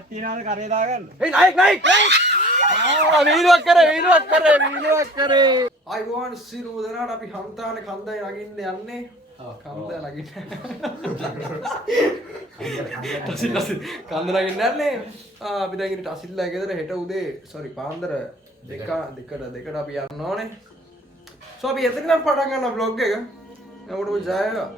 හරියක් තියනවාද කරේ දාගන්න? ඒ නයික් වීලුවක් කරේ අයිබෝන් සිරු දෙනාට අපි හන්තානේ කන්දේ නගින්න යන්නේ කන්ද නගින්න කන්ද නගින්න යන්නේ අපි දැන් ඉන්නේ ටසිල්ලා ගෙදර හෙට උදේ පාන්දර දෙකට අපි යන්න ඕනේ සෝ අපි එතනින් පටන් ගන්න vlog එක නමුත් ජය වේවා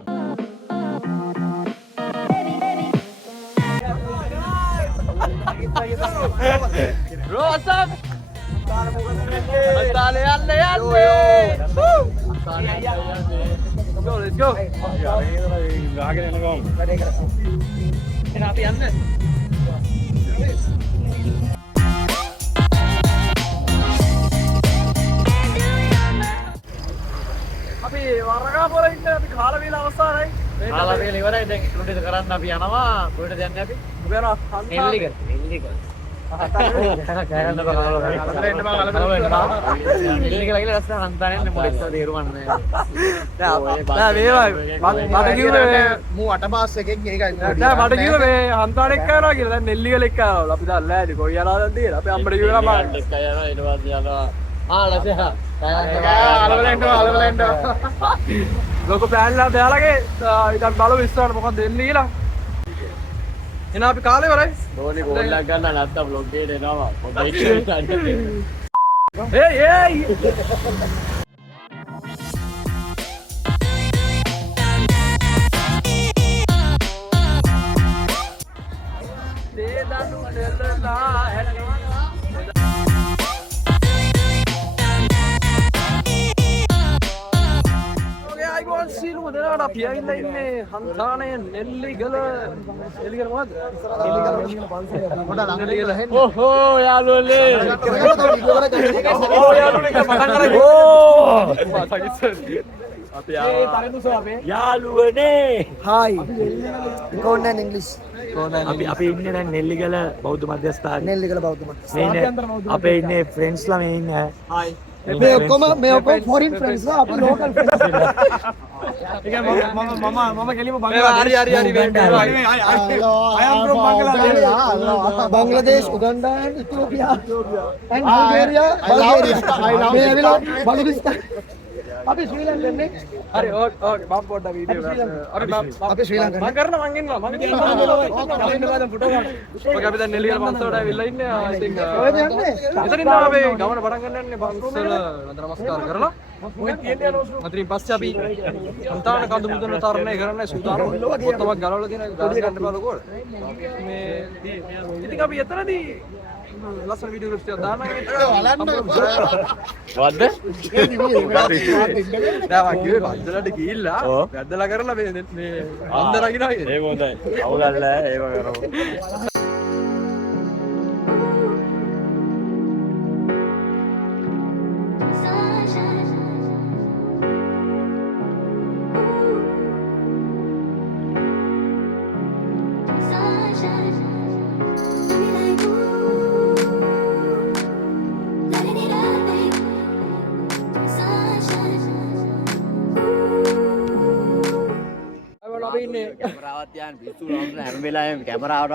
Bro, what's up? Let's go. අපි වරගාපුර ඉන්නේ අපි කාල වේල අවස්ථාවයි. කාල වේල ඉවරයි දැන් ඉක්මනට කරන්න අපි යනවා. කොහෙටද යන්නේ අපි? නෙල්ලිගල. නෙල්ලිගල කියලා රස්ස හන්තානේ මොකද තේරුම්න්නේ. මට කිව්වේ මූ අටමාස් එකෙන් ඒකයි. නෑ මට කිව්වේ මේ හන්තානෙක් කරනවා කියලා. දැන් නෙල්ලිගල එක්ක ආවලු. අපි දැන් ලෑදි කොයි යනවාද කියලා. අපි අම්මට කිව්වා මම එක්ක යනවා ඊට පස්සේ යනවා. ලසහ. අලවලෙන්ඩ. ලොකු ප්ලෑන් එකක් දාලාගේ ඉතින් බලමු ඉස්සරහට මොකක්ද දෙන්නේ කියලා. එන අපි කාලේ වරයි. ධෝනි ගෝල් එකක් ගන්න නැත්තම් vlog එකට එනවා. පොඩ්ඩක් ඒයි දේදනු නෙල්ලලා සිරුම දෙනාට අපි ඇවිල්ලා ඉන්නේ හන්තානේ නෙල්ලිගල මොකද්ද? නෙල්ලිගල ඕහෝ යාළුවනේ. අපි යාළුවනේ. හායි. කොහොමද ඉංග්‍රීසි? අපි ඉන්නේ දැන් නෙල්ලිගල බෞද්ධ මධ්‍යස්ථානයේ. නෙල්ලිගල බෞද්ධ මධ්‍යස්ථානයේ. අපේ ඉන්නේ ෆ්‍රෙන්ඩ්ස්ලා මේ ඉන්නේ. හායි. මේ ඔක්කොම ෆොරින් ෆ්‍රෙන්ඩ්ස් ලා අපි ලෝකල් ෆ්‍රෙන්ඩ්ස්. ठीक है मामा के लिए हरी I am from Bangladesh, Uganda and Ethiopia and Bulgaria. Balochistan. अभी श्रीलंका में अरे ओके बाप बोल रहा वीडियो अभी श्रीलंका मैं करना मांगेंगे फोटो ओके अभी नेल्लिगल पंचोड़ा विल्लाइन्ने आई थिंक इतनी अभी गमन बड़न करने बंसल नमस्कार करला अतरी पश्चात अभी अंतान कंदु मुदन तारने करने सुदान మొత్తం గలవల దిన గాస్ గంట బాల కోడ్ మే ඉතින් අපි එතනදී ලස්සන වීඩියෝ ක්ලිප්ස් ටිකක් දානවා වද්ද දැන් කිව්වේ වද්දලට ගිහිල්ලා වැද්දලා කරලා මේ වන්ද නගිනවා කියන්නේ ඒක හොඳයි අවුලල්ල ඒව කරමු කැමරාවත්යන් පිස්සු නෝන හැම වෙලාවෙම කැමරාවට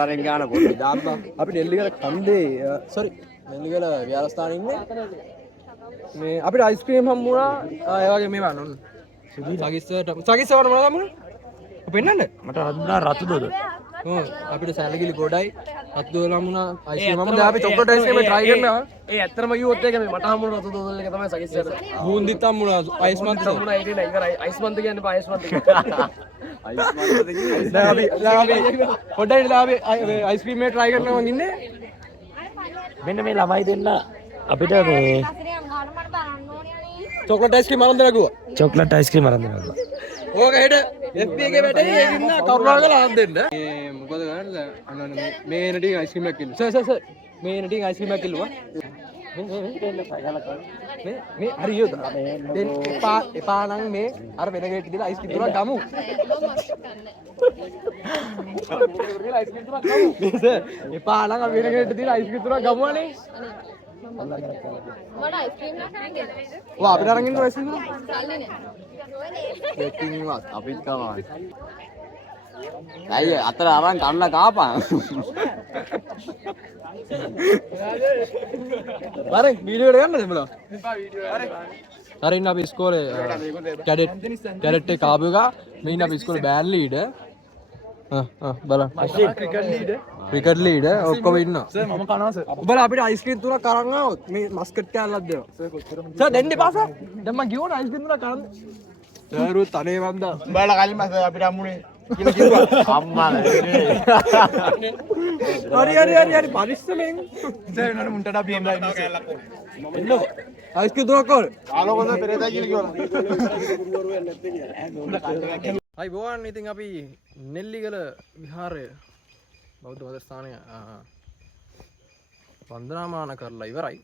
වරෙන් ගන්න පොඩි දාන්න අපි නෙල්ලිගල කන්දේ සෝරි නෙල්ලිගල විහාරස්ථානේ ඉන්නේ මේ අපිට අයිස්ක්‍රීම් හම්බුණා ඒ වගේ මේවා නෝන සගිස්සවට මොනවද හම්බුනේ පෙන්නන්න මට හම්බුණා රතු දොඩ අපිට සැලකිලි ගොඩයි රතු දොඩ හම්බුණා අයිස්ක්‍රීම් මම දැන් අපි චොක්ලට් අයිස්ක්‍රීම් try කරනවා ඒ ඇත්තටම කිව්වොත් ඒක මේ මට හම්බුණ රතු දොඩ එක තමයි සගිස්සට බූන්දිත් හම්බුණා අයිස්මන්ත් හම්බුණා ඒකේ නෑ ඉවරයි අයිස්මන්ත් කියන්නේ බා අයිස්මන්ත් පොඩ්ඩයි අපි අයිස්ක්‍රීම් එක try කරනවා මං ඉන්නේ මෙන්න මේ ළමයි දෙන්න අපිට මේ චොක්ලට් අයිස්ක්‍රීම් අරන් දෙන්නකෝ චොක්ලට් අයිස්ක්‍රීම් අරන් දෙන්නකෝ ඕක හෙට FB එකේ වැටේ ඒකින්න කරුණාකරලා අරන් දෙන්න මේ මොකද ගන්නද අන්න මේ එන ටික අයිස්ක්‍රීම් එකක් කිල්ල සර් මේ එන ටික අයිස්ක්‍රීම් එකක් කිල්ලුවා මේ හරියද දැන් එපා නම් මේ අර වෙන ගේට දීලා අයිස්ක්‍රීම් තුනක් ගමු එපා නම් අර වෙන ගේට දීලා අයිස්ක්‍රීම් තුනක් ගමුවනේ මට අයිස්ක්‍රීම් එකක් නෑ වා අපිට අරන් ඉන්න අයිස්ක්‍රීම් තුනක් අපිත් කවයි අයිය අතර අරන් කන්න කාපන්. හරි වීඩියෝ එකට ගන්නද උඹලා? හරි ඉන්න අපි ඉස්කෝලේ කැඩට් එක ආපු එක මේ ඉන්න අපි ඉස්කෝලේ බෑන්ඩ් ලීඩර් බලන්න ක්‍රිකට් ලීඩර් ඔක්කොම ඉන්නවා සර් මම කනවා සර් උඹලා අපිට අයිස්ක්‍රීම් තුනක් අරන් ආවොත් මේ මස්කට් කෑල්ලක් දෙනවා සර් දෙන්න එපා සර් දැන් මම ගියෝන අයිස්ක්‍රීම් තුනක් අරන් සර් උත් අනේ වන්දා උඹලා කලින් මම අපිට හම්බුනේ කියලා කිව්වා අම්මා හරි පරිස්සමෙන් සර් නඩ මුන්ට අපි එන්න කෑල්ලක් ඕනේ එන්නකො අයිස්ක්‍රීම් තුනක් ඕනේ ආලෝකද පෙරේදා කියලා කිව්වා හයි බෝවන් ඉතින් අපි නෙල්ලිගල විහාරය බෞද්ධ මධ්‍යස්ථානය වන්දනාමාන කරලා ඉවරයි.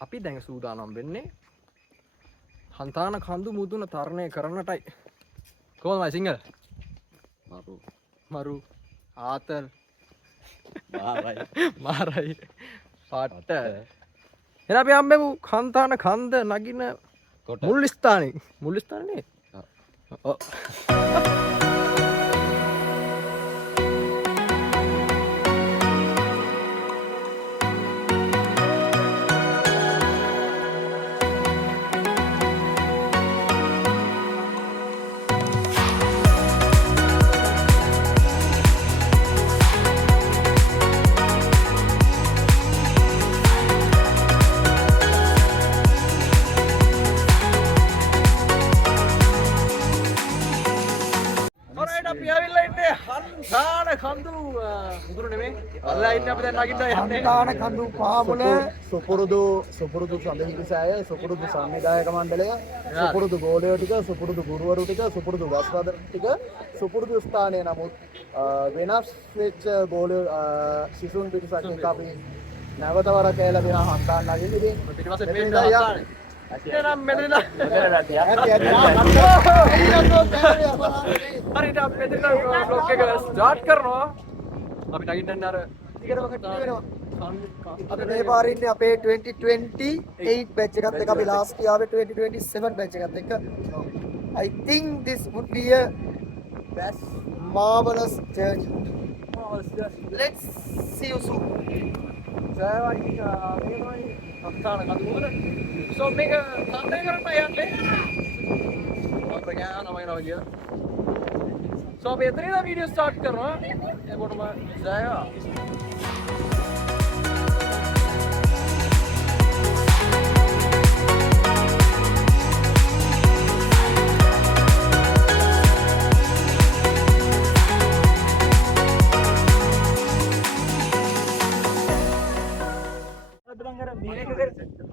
අපි දැන් සූදානම් වෙන්නේ හන්තාන කඳු මුදුන තරණය කරන්නටයි. කොහොමද සිංහල? මරු ආතල් මාරයි පාට එහෙනම් අපි හම්බෙමු හන්තාන කන්ද නගින මුල් ස්ථානේ Oh. හන්තාන කඳු මුදුන නෙමෙයි අල්ලා ඉන්නේ අපි දැන් නගින්න යන්නේ හන්තාන කඳු පාමුල සුපුරුදු සඳහිඳි සෑය සුපුරුදු සංවිධායක මණ්ඩලය සුපුරුදු ගෝලයෝ ටික සුපුරුදු ගුරුවරු ටික සුපුරුදු වස්ත්‍රාදර ටික සුපුරුදු ස්ථානයේ නමුත් වෙනස් වෙච්ච ගෝලයෝ සිසුන් පිටසක් එක අපි නැවත වරක් ඇයලා දෙන හන්තාන නගින්න ඉතින් පිටිපස්සේ මේ හන්තාන එනම් මෙතන හරියට අපි මෙතන බ්ලොග් එක ස්ටාර්ට් කරනවා අපි නගින්න අර ටිකටම කට්ටි වෙනවා අපි මේ පාරේ ඉන්නේ අපේ 2028 බැච් එකත් එක්ක අපි ලාස්ට් යාවේ 2027 බැච් එකත් එක්ක I think this would be a best marvelous journey let's see you soon Hantana කඳු මුදුන so මේක තරණය කරන්න යන්නේ අපේ ගෑනා නමයි නෝ කියලා so අපි එතනින් වීඩියෝ ස්ටාර්ට් කරනවා එතකොටම ජයවා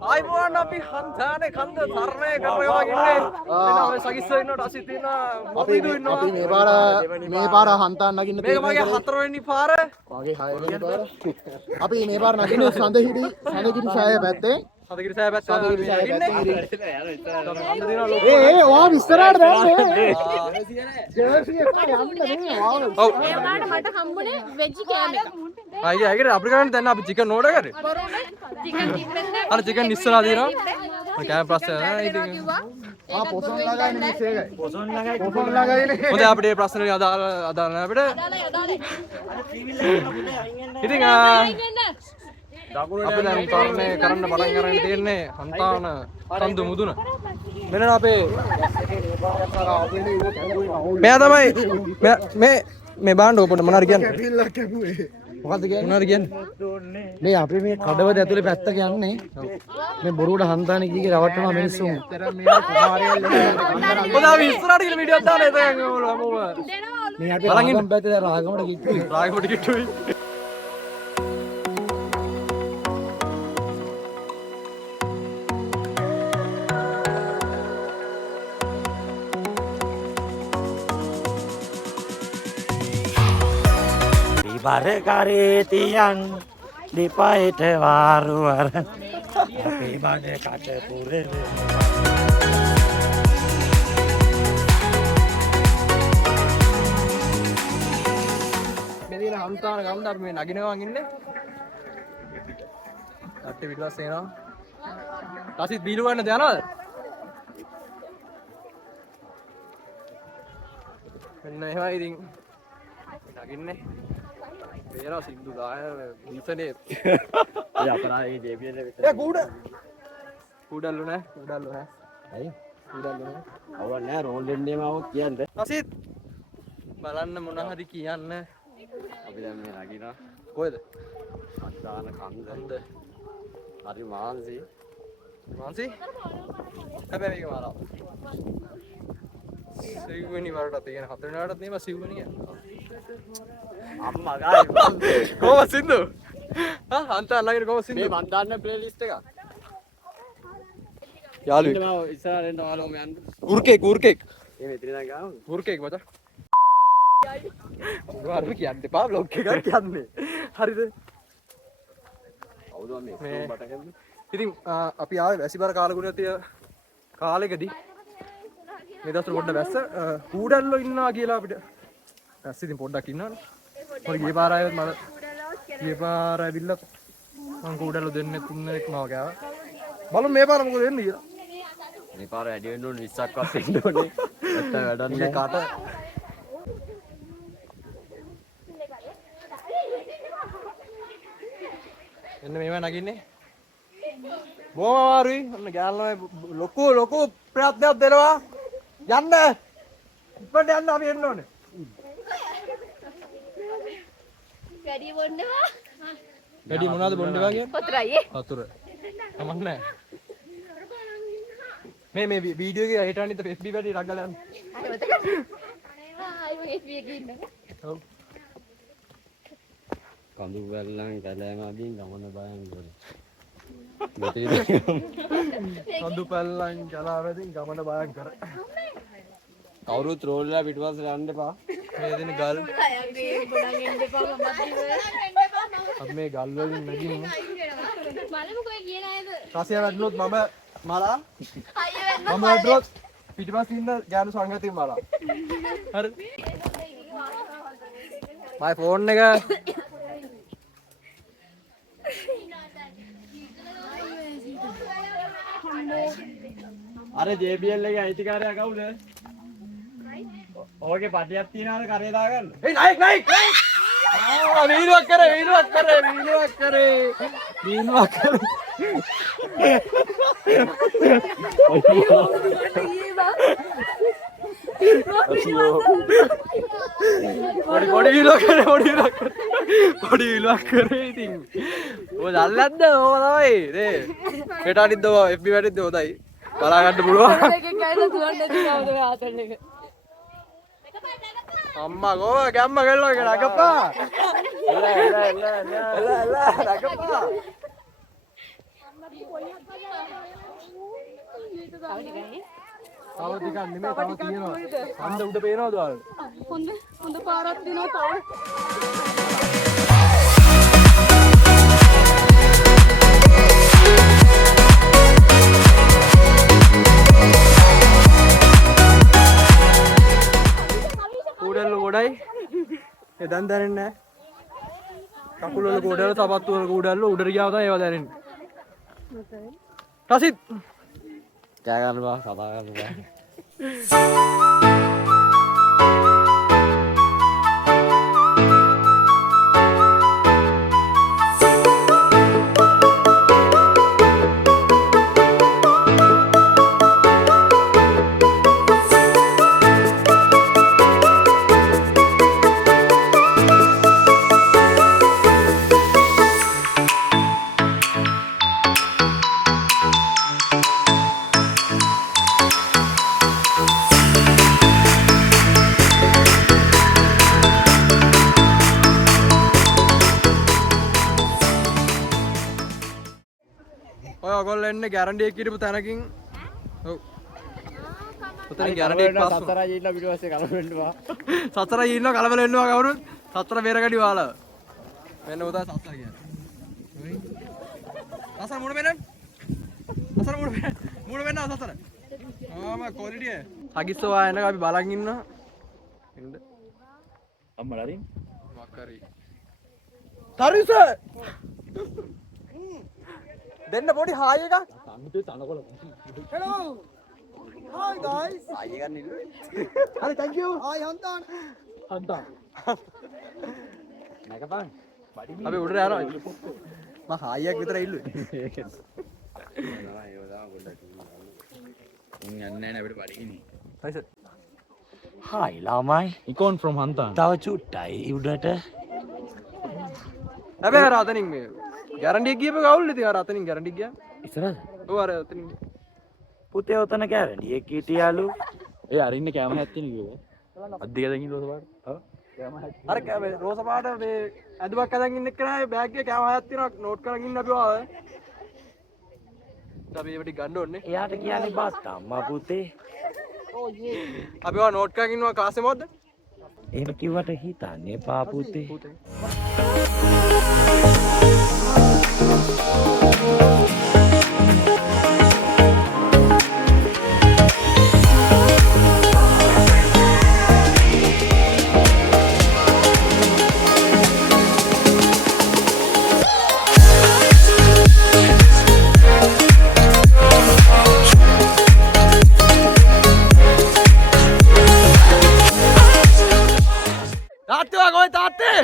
ආයිබෝන් අපි හන්තානේ කන්ද තරණය කරනවා ඉන්නේ එන ඔය සගිස්ස ඉන්නවට අසිත ඉන්නවා අපිදු ඉන්නවා අපි මේ පාර හන්තාන් නගින්න මේක මගේ හතරවෙනි පාර මගේ හයවෙනි පාර අපි මේ පාර නගින්නේ සඳහිඩි සාය පැත්තේ සඳහිඩි සාය පැත්තේ ඒ ඔයා විස්තරාට දාන්නේ ජර්සි එක යන්න නේ ඔව් එයාට මට හම්බුනේ වෙජ් කෑම එක අයියා ඒකට අපි කරන්නේ දැන් අපි චිකන් ඕඩර් කරේ අර චිකන් ඉස්සරහා දිනවා මම කෑම ප්‍රශ්න නෑ ඉතින් පොසොන් ළඟයිනේ මිස් එකයි පොසොන් ළඟයිනේ හොඳයි අපිට මේ ප්‍රශ්නේ අදාළ නෑ අපිට ඉතින් අපි දැන් තරණය කරන්න පටන් ගන්න තියෙන්නේ හන්තාන කන්දු මුදුන මෙන්න අපේ මෙයා තමයි මේ බාණ්ඩ ඔබට මොනවාරි කියන්නේ කැපිල්ලක් කැපුවේ මොකද්ද කියන්නේ මොනවාරි කියන්නේ මේ අපි මේ කඩවද ඇතුලේ පැත්තක යන්නේ මේ බොරුවට හන්තානේ කීකේ රවට්ටනවා මිනිස්සුන් මොකද අපි ඉස්සරහට ගිහින් වීඩියෝ දාලා එතන මේ අපි රාගම් පැත්තේ රාගමට කිට්ටුයි Barre tiang di pahit waruar tapi bade kate pure මෙදින Hantana ගමද අපි මේ නගිනවා ඉන්නේ කට්ටි පිටුපස්ස එනවා රසිත් බීලු ගන්නද යනවද මෙන්න එහෙමයි ඉතින් නගින්නේ පේනවා සින්දු දාය දීසනේ ඒ අපරාධයේ ජේබියල විතර ඒ කුඩල්ලු නෑ ඇයි කුඩල්ලු නෑ අවුල නෑ රෝල් දෙන්නේම આવොත් කියන්න අසිත් බලන්න මොන හරි කියන්න අපි දැන් මේ නගිනවා කොහෙද අත්දාන කන්ද හන්ද හරි මාන්සි මාන්සි හැබැයි මේක මාරා සිව්වෙනි වරට තියෙන හතරවෙනි වරටත් නෙමෙයි සිව්වෙනි අම්මා ගායි කොහොම සින්දු හන්තා ළඟට කොහොම සින්දු මේ මන් දාන්න ප්ලේලිස්ට් එක යාළුවෙක් මම ඉස්සරහින් එන්න ඔයාලම යන්න උර්කෙක් ඒ මෙතන ඉඳන් ගාමු උර්කෙක් මචං ඔයාලම කියන්න එපා බ්ලොග් එකක් කියන්නේ හරිද කවුද මේ මේ- බටකන්ද ඉතින් අපි ආවේ වැසිබර කාලගුණතිය කාලෙකදී මේ දවස්වල පොඩ්ඩක් වැස්ස කූඩල්ලෝ ඉන්නවා කියලා අපිට වැස්ස ඉතින් පොඩ්ඩක් ඉන්නවනේ මොකද ගිය පාර ආයෙත් මම ගිය පාර ඇවිල්ලා මං කූඩල්ලෝ දෙන්නේ තුන්දෙනෙක් මාව ගාවා බලමු මේ පාර මොකද වෙන්නේ කියලා මේ පාර වැඩි වෙන්න ඕනේ 20ක් වත් වෙන්න ඕනේ නැත්නම් වැඩක් මේ නෑ කට එන්න මේවා නගින්නේ බොහොම අමාරුයි ඔන්න ගෑල්ලා ලොකු ප්‍රයත්නයක් දෙනවා යන්න ඉක්මනට යන්න අපි එන්න ඕනේ වැඩි බොන්නවා වැඩි මොනවද බොන්න එපා කියන්නේ පොතරයි වතුර තමක් නෑ මේ වීඩියෝ එකේ හිටන් ඉත FB වැඩි රග්ගල යන්න ඔව් කඳු වැල්ලන් කැලෑම අදින් ගමන බයන් කරේ කඳු පැල්ලන් ජලාවැදින් ගමන බයන් කර කවුරුත් රෝල් වල පිටපස්සට යන්න එපා මේ දෙන ගල් අපි මේ ගල් වලින් නැගිමු රසය වැටුනොත් මම මලා මම වැටුනොත් පිටිපස්සේ ඉන්න ගෑනු සංගතිය මලා හරි මයි ෆෝන් එක අර JBL එකේ අයිතිකාරයා කවුද? ඔයගේ පටියක් තියනවාද කරේ දාගන්න? ඒ නයික් වීඩියෝක් කරේ පොඩි වීඩියෝක් කරේ ඉතින් ඔය දැල්ලද්ද ඕක තමයි නේ හෙට අනිද්ද FB වැඩිද්ද හොඳයි බලා ගන්න පුළුවන් අම්මා ගෝ ගැම්ම ගල්ලෝ එක නගපා නගපා තව ටිකක් නෙමෙයි තව තියෙනවා හන්ද උඩ පේනවද ඔයාලට හොඳ පාරක් දෙනවා තව කූඩල්ලු ගොඩයි ඒ දැන් දැනෙන්නේ නැහැ කකුල වල කූඩල්ලු සපත්තු වල කූඩල්ලු උඩට ගියාම තමයි ඒවා දැනෙන්නේ රසිත් කෑ ගන්න බා කතා කරන්න බා ඔය ඔයගොල්ලෝ එන්නේ ගැරන්ටි එක කිරපු තැනකින් ඔව් ඔතන ගැරන්ටි එක පාස් සතරයි ඉන්න පිටපස්සේ කලබලෙන්නවා සතර ඉන්න කලබල වෙනවා කවුරුත් සතර බේරගඩි වාලා මෙන්න උදා සතර කියන්නේ සතර මුණ වෙන්න සතර මුණ වෙන්න සතර ආම ක්වොලිටි හගිස්සෝ ආයනක අපි බලන් ඉන්නවා එන්න අම්මලා රින් මක්කරි තරිස දෙන්න පොඩි හායි එකක් අම්මිට තනකොළ හෙලෝ Hi guys. ආයෙ ගන්න ඉල්ලුවේ. හරි thank you. Hi Hantana. Hantana. නැකපන්. අපි උඩට යනවා. මම හායියක් විතර ඉල්ලුවේ. ඒකද. නෑ ඒව දාම පොඩ්ඩක්. උන් යන්නේ නැහැ අපිට බඩගිනි. Hi sir. හායි ළමයි. Icon from Hantana. තව චුට්ටයි උඩට. හැබැයි අර අතනින් මේ ගැරන්ටි එක ගියපේ කවුල්ද ඉතින් අර අතනින් ගැරන්ටි ගියා. ඉස්සරහද? ඔව් අර අතනින්. පුතේ ඔතන කැරණි එක හිටියලු. ඒ අර ඉන්න කැම හැත්තිනේ කිව්වේ. අද්දික දැන් ඉන්න රෝස පාට. ඔව්. අර කැමේ රෝස පාට මේ ඇඳුමක් අදන් ඉන්න එක්කනයි බෑග් එකේ කැම හයක් තියෙනවා නෝට් කරගෙන ඉන්න අපි ආවේ. අපි ඒවට ගන්න ඕනේ. එයාට කියන්නේ බත් අම්මා පුතේ. අපි ආ නෝට් කරගෙන ඉන්නවා ක්ලාස් එකේ මොකද්ද? එහෙම කිව්වට හිතන්න එපා පුතේ. තාත්තේ කොයි තාත්තේ?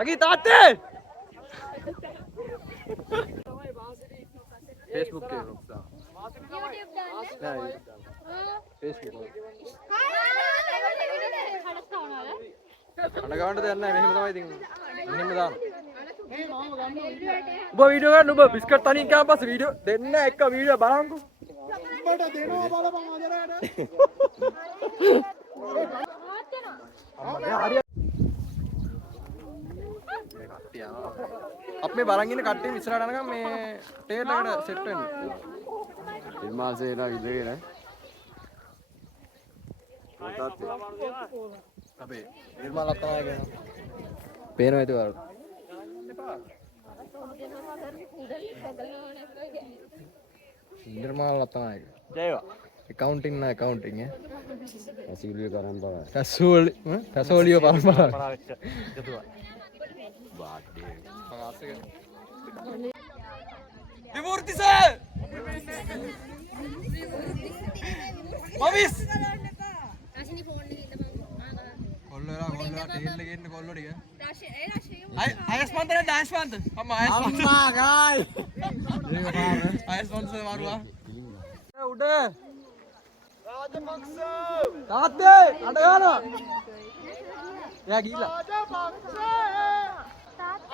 අගි තාත්තේ. Facebook එකේ රොක්සා. YouTube දාන්න. නෑ Facebook. අඬ ගන්න දෙයක් නෑ මෙහෙම තමයි ඉතින්. මෙහෙම දාන්න. ඔබ වීඩියෝ ගන්න ඔබ බිස්කට් තනින් කෑම පස්සේ වීඩියෝ දෙන්න එක වීඩියෝ බලන්නකෝ. උඹට දෙනවා බලපන් අදරට. අපි බලන් ඉන්න කට්ටිය ඉස්සරහට යනකම් මේ ටේල් එකට සෙට් වෙන්න. ඉල්මාසේලා ඉල්ලගෙන අපේ නිර්මල අත්තනායක පේනවා ඒක වල. නිර්මල Attanayake. ජයවා. accounting na accounting eh. ඇසිවිලිය කරන් බව. පැසෝලියෝ පරම්පරාව. බාඩේ. විවෘති සර්. මොවිස්. කොල්ලලා ටේල් එකේ ඉන්න කොල්ලෝ ටික. අයස්මන්තනේ දායස්මන්ත. අම්මා ගායි. අයස්මන්ත වරුවා. උඩ. රාජපක්ෂ. තාත්තේ අඬ ගන්නවා. එයා ගිහිල්ලා. රාජපක්ෂ.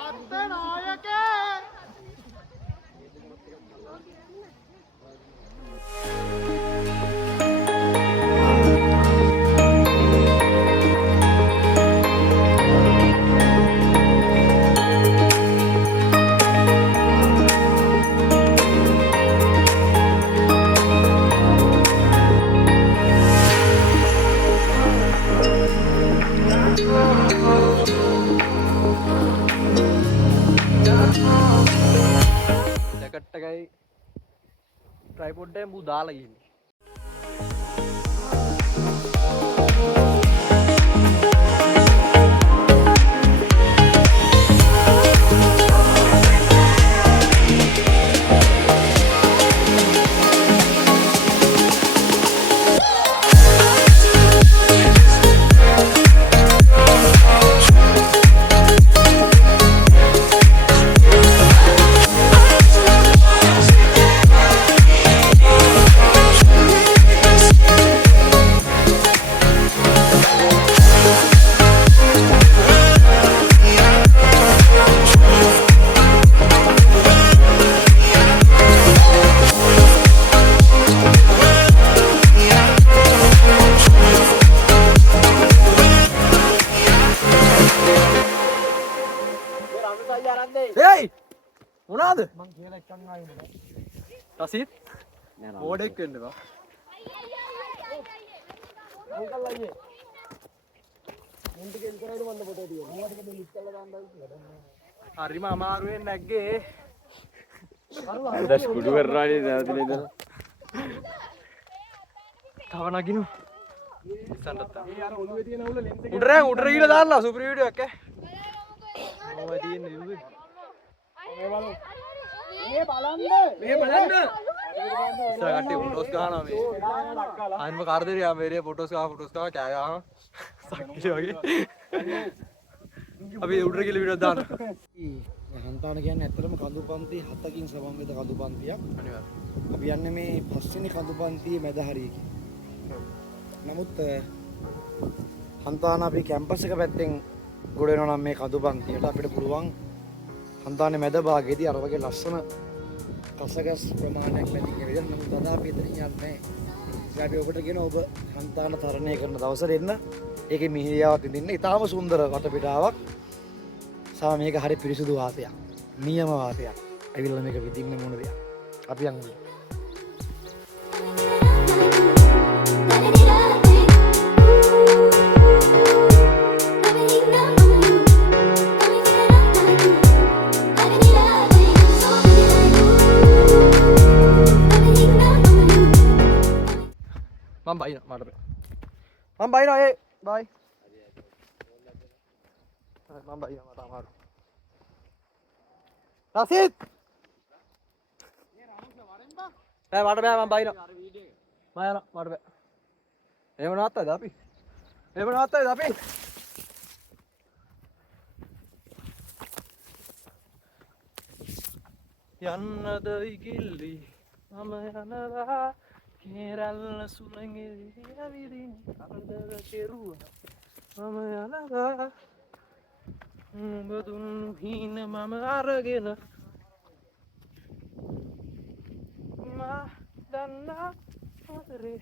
අත්තනායකේ. ट्राइपॉड है मुंह दाल लगी මොනවාද මං කියලා එක්කන් ආවේ රසීත් බෝඩ් එක වෙන්න බා අංකල් අයියේ මුන්ට කෙල් කරයිද මන්ද ෆොටෝ තියන්නේ මොනවද මේ ලිස්ට් කරලා දාන්නද කියලා හරිම අමාරුවෙන් නැග්ගේ දැස් කුඩු කරනවානේ නැවතින ඉඳලා තව නගිනු ඉස්සන්ටත් ඒ අර ඔළුවේ තියෙන උල ලෙන්ස් එක උඩට ගිහලා දාන්න සුපර් වීඩියෝ එකක් ඈ ඔය තියෙන්නේ ඉන්නේ මේ බලමු ඉස්සර කට්ටිය ෆොටෝස් ගහනවා මේ. අනිම කාර්දරියා මේරේ ෆොටෝස් ගහනවා කෑ ගහනවා. සක්කිලි වගේ. අපි උඩට ගිහලා වීඩියෝ දාන්න. හන්තාන කියන්නේ ඇත්තටම කඳු පන්ති 7කින් සමන්විත කඳු පන්තියක්. අනිවාර්යයෙන්. අපි යන්නේ මේ 5 වෙනි කඳු පන්තියේ මැද හරියකින්. නමුත් හන්තාන අපි කැම්පස් එක පැත්තෙන් ගොඩ වෙනවා නම් මේ කඳු පන්තියට අපිට පුළුවන් හන්තානේ මැද භාගයේදී අර වගේ ලස්සන කසගස් ප්‍රමාණයක් මැදින් ගෙවිද. නමුත් අද අපි එතනින් යන්නේ නැහැ. අපි ඔබට කියන ඔබ හන්තාන තරණය කරන දවසට එන්න. ඒකේ මිහිරියාවක් විඳින්න. ඉතාම සුන්දර වටපිටාවක්. සම මේක හරි පිරිසුදු වාසයක්. නියම වාසයක්. ඇවිල්ලා මේක විඳින්න මොන දෙයක්. අපි යමු. මම බයිනවා මට බෑ. මම බයිනවා ඒ බයි. මම බයිනවා මට අමාරු. රසිත්. මට බෑ මම බයිනවා. මම යනවා මට බෑ. එහෙම නවත්තයිද අපි? එහෙම නවත්තයිද අපි? යන්නද ඉගිල්ලි මම යනවා කෙරල්ල සුළඟේ ඇවිදින් කරදර කෙරුවා මම යනවා උඹ දුන්නු හීන මම අරගෙන මා දන්නා ආදරේ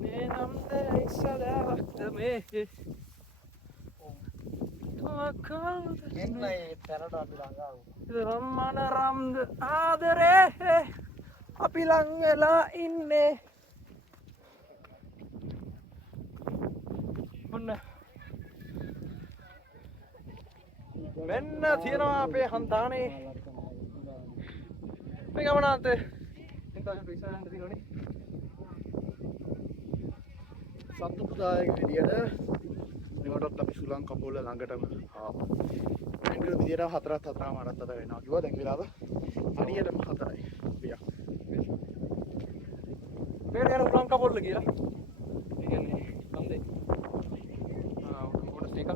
මේ නම් දෙයි සදාවක්ද මේ එන්නයි තරට අපි ළඟා වුණා. රම්මන රම්ද ආදරේ අපි ලං වෙලා ඉන්නේ මොන්න මෙන්න තියෙනවා අපේ හන්තානේ මේ ගමනාන්තේ සතුටුදායක විදියට නිවටත් අපි සුලං කපෝල ළඟටම ආවා. ඇන්ඩ්‍රු විදියට 4:04 වෙනවා කිව්වා. දැන් වෙලාව හරියටම 4යි. පියා. මේකට යන උලං කපොල්ල කියලා. ඒ කියන්නේ සම්දේ. මොකටද එකක්.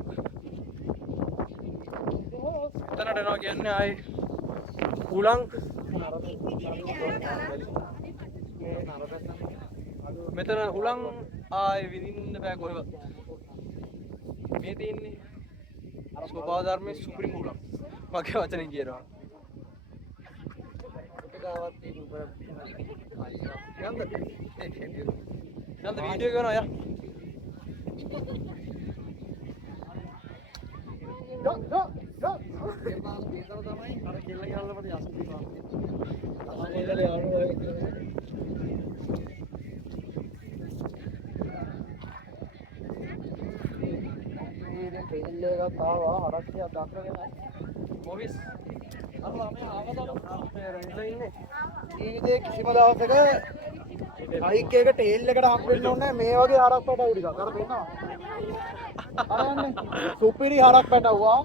එතනට යනවා කියන්නේ ආයේ උලං මෙතන උලං ආයේ විඳින්න බෑ කොහෙවත්. මේ තියෙන්නේ ස්වභාව ධර්මයේ සුප්‍රීම උලං. මගේ වචනෙන් කියනවා. යන්ද වීඩියෝ කරනවා යා. තමයි අර කෙල්ල ගහලා මට යසුපි මොවිස් අර ළමයා ආවද රෙන්ට්ලා ඉන්නේ. ජීවිතේ කිසිම දවසක බයික් එක ටේල් එකට හම් වෙන්න ඕනේ මේ වගේ හරක් පැටවු ටිකක්. අර දෙන්නවා. අර යන්නේ සුපිරි හරක් පැටවුවා.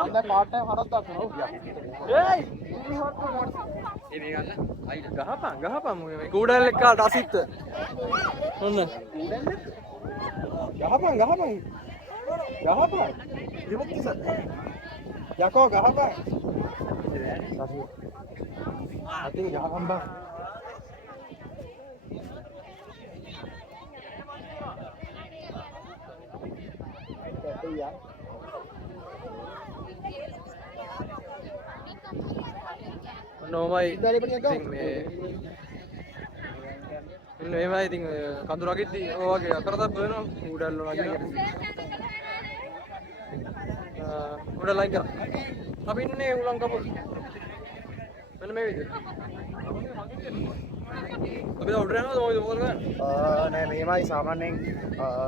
අන්න පාට් ටයිම් හරක් දක්වනවා. ඒයි ඒ මේ ගන්න අයිද ගහපන් මේ කූඩල් එක්ක රසිත ඔන්න ගහපන් විමුක්තිස යකෝ ගහපන් අතින් ගහපන් බා නොමයි ඉතින් මේ මේමයි ඉතින් කඳුරගෙද්දි ඔය වගේ අකරතක් වෙනවා උඩල්ල වගේ උඩ ලයින් කරා අපි ඉන්නේ උලං කපුල් මෙන්න මේ විදිහට අපි උඩ යනවා මොකද කරන්නේ නෑ මේමයි සාමාන්‍යයෙන්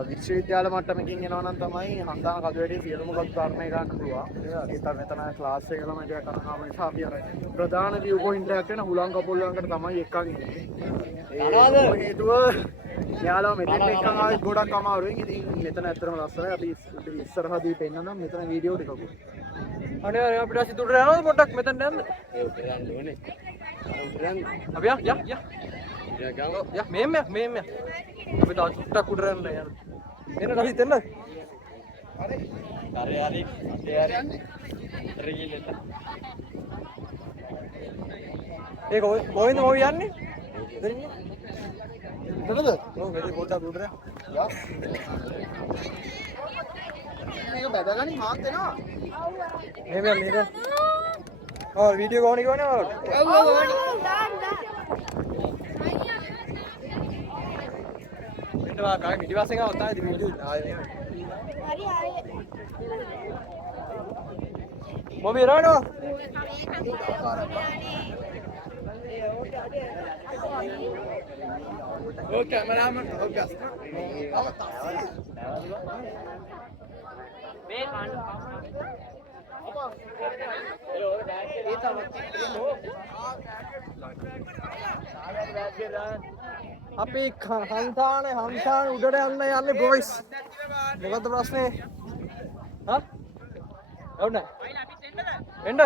විශ්වවිද්‍යාල මට්ටමකින් එනවා නම් තමයි හන්දාන කඩුවැටේ සියලුම කඩු ධර්මය ගන්න පුළුවන්. ඒත් මෙතන ක්ලාස් එක ළමයි ටික කරනවා නිසා අපි අර ප්‍රධාන view point එකක් වෙන හුලං කපුල් ළඟට තමයි එක්කන් ඉන්නේ. ඒ හේතුව යාළුවා මෙතෙන් එක්කන් ආවෙත් ගොඩක් අමාරුවෙන්. ඉතින් මෙතන ඇත්තටම ලස්සනයි. අපි ඉස්සරහදී පෙන්නනවා මෙතන වීඩියෝ ටිකක්. අනේ අනේ අපිට සිතුට යනවද පොඩ්ඩක් මෙතන යන්න? ඒ උඩ යන්න ඕනේ. උඩ යන්න. අපි යා. යා මෙහෙම. අපි තව චුට්ටක් උඩ යන්න යන්න. එන්න රසිත් එන්න. හරි. රිගිලෙට. ඒ කොහෙන්ද මොවි යන්නේ? එතනින්. එතනද? ඔව් මෙතන පොඩ්ඩක් උඩ යන්න. යා. මේක බැදගනි මාත් එනවා. මේක. ඔව් වීඩියෝ ගෝනි ගෝනේ. ඔව් දාන්න. මෙන්න කාගේ පිටිපස්සෙන් ආවොත් ආයේ වීඩියෝ ආයේ. හරි හරි. මොවි එනවද? ඔය කැමරාමන් ඔය ගස්. අපි හන්තානේ උඩට යන්නේ බොයිස්. මොකද්ද ප්‍රශ්නේ? හා? එවුන. එන්න.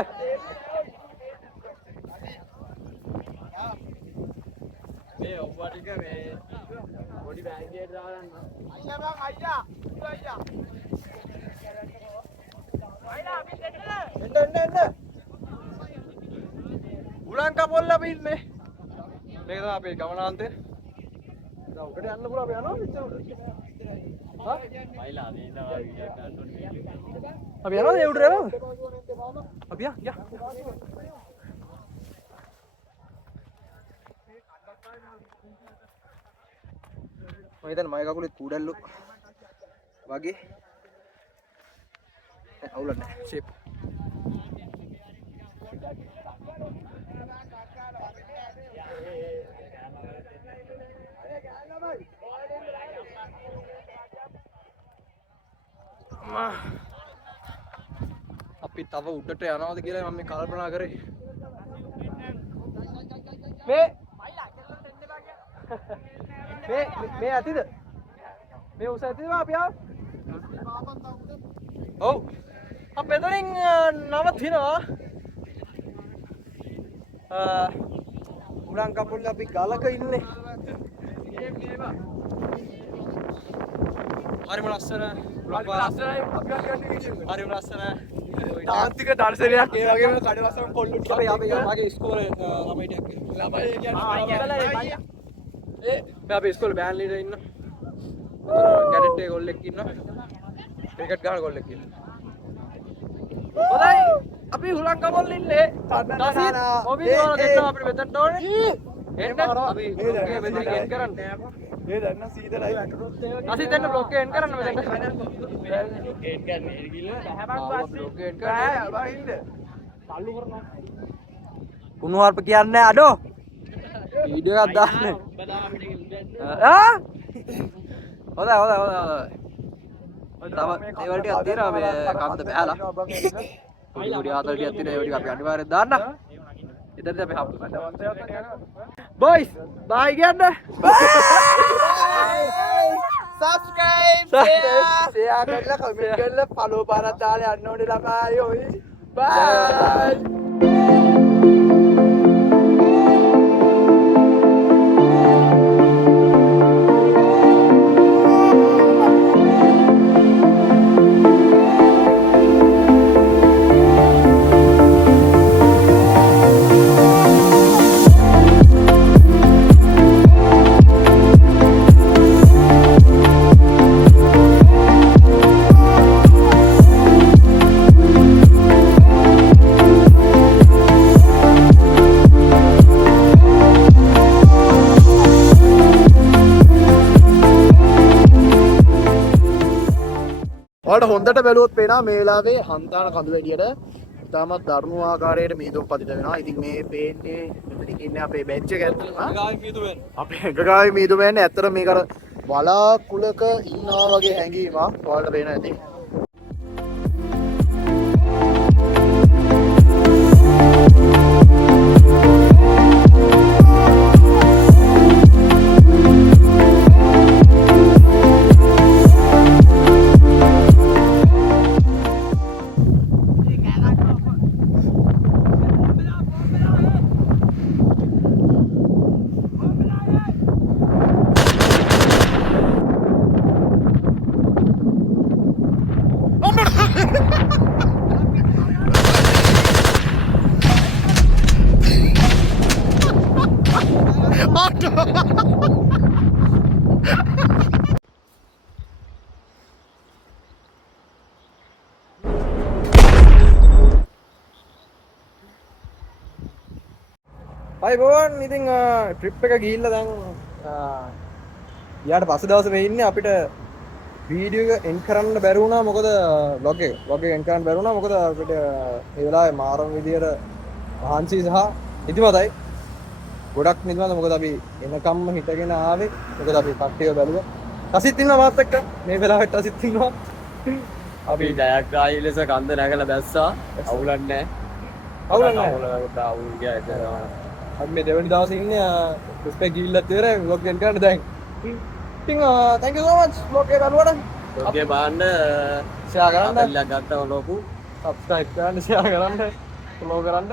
මේ ඔව්වා ටික මේ පොඩි බෑග්ගියට දාගන්න. අයියා. එන්න. උලං කපොල්ල අපි ඉන්නේ. මේක තමයි අපේ ගමනාන්තය. දැන් උඩට යන්න පුළුවන් අපි යනවා මෙච්චර උඩ. හා? මයිලා අපි ඉන්නවා වීඩියෝ ගන්න ඕනේ. අපි යනවා ඒ උඩට යනවා. අපි යා. මම හිතන්නේ මගේ කකුලේ කුඩල්ලු වගේ. අවුලක් නැහැ. ෂේප්. අපි තව උඩට යනවාද කියලා මම මේ කල්පනා කරේ. මේ ඇතිද? මේ උස ඇතිද අපි ආව? ඔව්. අපි එතනින් නවතිනවා. උලං කපුල්ල අපි ගලක ඉන්නේ. හරිම ලස්සන. හරිම ලස්සන. තාන්තික දර්ශනයක් ඒ වගේම කඩවසම කොල්ලු ටික අපි මගේ ඉස්කෝලේ ළමයි ටිකක් අපි ඉස්කෝලේ බෑන් ලීඩර් ඉන්නවා. කැඩට් එකේ ගොල්ලෙක් ඉන්නවා. ක්‍රිකට් ගහන ගොල්ලෙක් ඉන්නවා. හොඳයි අපි හුලං කපොල් ඉන්නේ. දසිත් මොබි දෝන දෙන්න අපිට මෙතනට ඕනේ. එන්න අපි බ්ලොක් එක මෙතන එන් කරන්න. මේ දැන් සීදලයි. දසිත් එන්න බ්ලොක් එක එන් කරන්න මෙතන. එන් ගන්න ඉරිගිල්ල. බ්ලොක් එක එන් කරන්න. තල්ලු කරනවා. කුණුහරුප කියන්නේ අඩෝ. වීඩියෝ එකක් දාන්නේ. හොඳයි. තව ඒවල් ටිකක් තියෙනවා මේ කන්ද බෑලා. පොඩි ආතල් ටිකක් තියෙනවා ඒව ටික අපි අනිවාර්යෙන් දාන්න. ඉතින් අපි හම්බ වෙනවා. බොයිස් බයි කියන්න. subscribe share කරලා comment කරලා follow පාරක් දාලා යන්න ඕනේ ළමයි. bye. ඔයාලට හොඳට බැලුවොත් පේනවා මේ වෙලාවේ හන්තාන කඳු වැටියට ඉතාමත් දරුණු ආකාරයට මීදුම් පතිත වෙනවා. ඉතින් මේ පේන්නේ මෙතන ඉන්නේ අපේ බෙන්ච් එක ඇතුළේ. ගායි මීදුම් වෙන්නේ. අපේ ගායි මීදුම් වෙන්නේ. ඇත්තට මේක අර වලාකුළක ඉන්නවා වගේ හැඟීමක් ඔයාලට පේනවා ඇති. අයිබෝන් ඉතින් ට්‍රිප් එක ගිහිල්ලා දැන් ඊට පස්සේ දවසේ මේ ඉන්නේ අපිට වීඩියෝ එක එන්ඩ් කරන්න බැරි වුණා මොකද vlog එක එන්ඩ් කරන්න බැරි වුණා මොකද අපිට මේ වෙලාවේ මාරම විදියට මහන්සි සහ නිදිමතයි ගොඩක් නිදිමත මොකද අපි එනකම්ම හිටගෙන ආවේ මොකද අපි කට්ටිය බැලුවා කසිත් ඉන්නවා මාත් එක්ක මේ වෙලාවට කසිත් ඉන්නවා අපි ජයග්‍රාහී ලෙස කන්ද නැගලා බැස්සා අවුලක් නැහැ අවුල් ගියා එතන අපි මේ දෙවනි දවසේ ඉන්නේ ට්‍රිප් එක ගිහිල්ලා ඉවරයි vlog එක ගන්න දැන් ඉතින් thank you so much vlog එක බලුවට ඔගේ බාන්න share කරන්න අපිලා ගත්තා ලොකු subscribe කරන්න share කරන්න follow කරන්න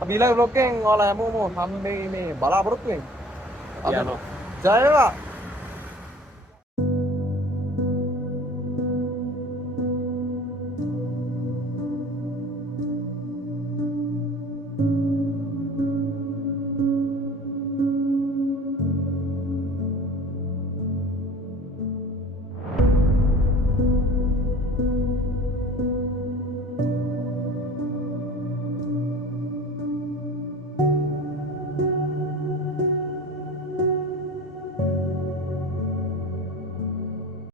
අපි ඊළඟ vlog එකෙන් ඔයාලා හැමෝම හම්බෙන්නේ මේ බලාපොරොත්තු වෙන්න යනවා ජය වේවා